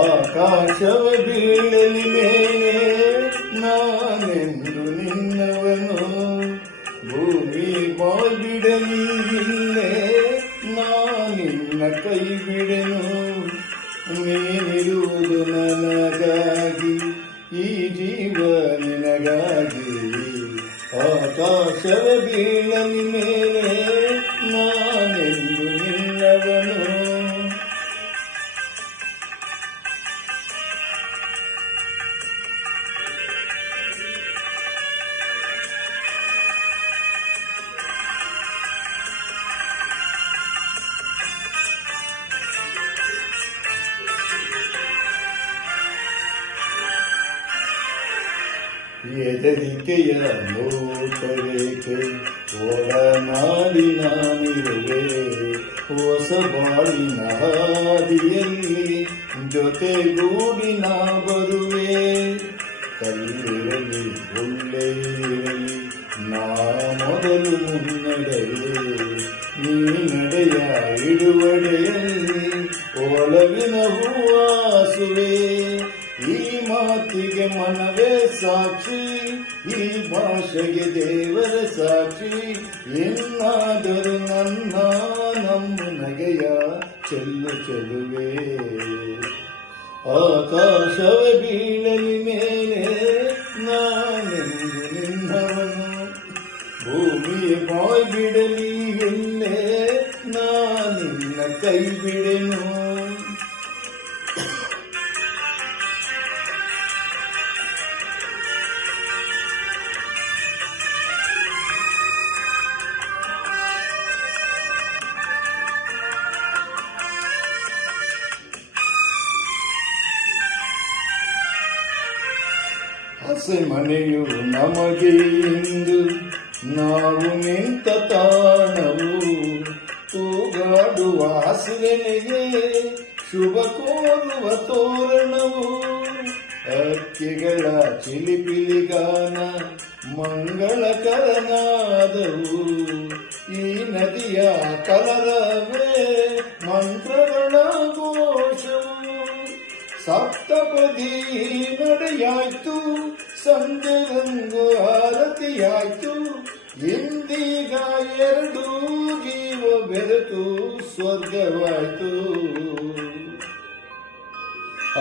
ಆಕಾಶವ ಬೀಳಲಿ ಮೇಲೆ ನಾನೆಂದು ನಿನ್ನವನು, ಭೂಮಿ ಬಾಯ್ಬಿಡಲಿ ಇಲ್ಲೇ ನಾನಿನ್ನ ಕೈ ಬಿಡೆನು. ನೀನಿರುವುದು ನನಗಾಗಿ, ಈ ಜೀವ ನಿನಗಾಗಿ. ಆಕಾಶವ ಬೀಳಲಿ ಮೇಲೆ ನಾನೆಂದು ನಿನ್ನವನು. ಹೆದರಿಕೆಯ ನೋಟರೇಕೆ ಒಡನಾಡಿ ನಾನಿರುವೆ, ಹೊಸ ಬಾಳಿನ ಹಾದಿಯಲ್ಲಿ ಜೊತೆಗೂಡಿ ನಾ ಬರುವೆ. ಕಲ್ಲಿರಲಿ ಒಳ್ಳೆಯಿರಲಿ ನಾ ಮೊದಲು ಮುನ್ನಡೆಯೇ, ನೀ ನಡೆಯ ಇಡುವಡೆಯಲ್ಲಿ ಒಲವಿನ ಹೂವಾಸುವೆ. ಈ ಮಾತಿಗೆ ಮನವೇ ಸಾಕ್ಷಿ, ಈ ಭಾಷೆಗೆ ದೇವರ ಸಾಕ್ಷಿ. ಎನ್ನಾದರೂ ನನ್ನ ನಮ್ಮ ನಗೆಯ ಚೆಲ್ಲು ಚೆಲುವೆ. ಆಕಾಶವ ಬೀಳಲಿ ಮೇಲೆ ನಾನೆಂದು ನಿನ್ನವನು, ಭೂಮಿಯ ಬಾಯ್ ಬಿಡಲಿ ಎಲ್ಲೇ ನಾನಿನ್ನ ಕೈ ಬಿಡೆನು. ಹಸೆ ಮನೆಯು ನಮಗೆ ಇಂದು ನಾವು ನಿಂತ ತಾಣವು, ತೂಗಾಡುವ ಹಸಿರೆನೆಗೆ ಶುಭ ಕೋರುವ ತೋರಣವು. ಅಕ್ಕಿಗಳ ಚಿಲಿಪಿಲಿಗಾನ ಮಂಗಳಕರನಾದವು, ಈ ನದಿಯ ಕಲರವೇ ಮಂತ್ರಗಳ ಘೋಷವು. ಸಪ್ತಪದಿ ನಡೆಯಾಯ್ತು, ಸಂಜೆಗಂದು ಆರತಿಯಾಯ್ತು. ಇಂದೀಗ ಎರಡು ಜೀವ ಬೆರೆತು ಸ್ವರ್ಗವಾಯ್ತು.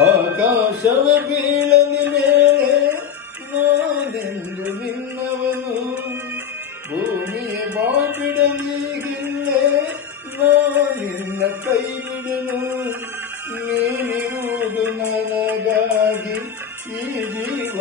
ಆಕಾಶವ ಬೀಳಲಿ ಮೇಲೆ ನಾನೆಂದು ನಿನ್ನವನು, ಭೂಮಿಯ ಬಾಬಿಡಲಿ ಇಲ್ಲೇ ನಾನಿನ್ನ ಕೈ ಬಿಡೆನು. ನೀನಿರುವುದು ನನಗಾಗಿ, ಈ ಜೀವ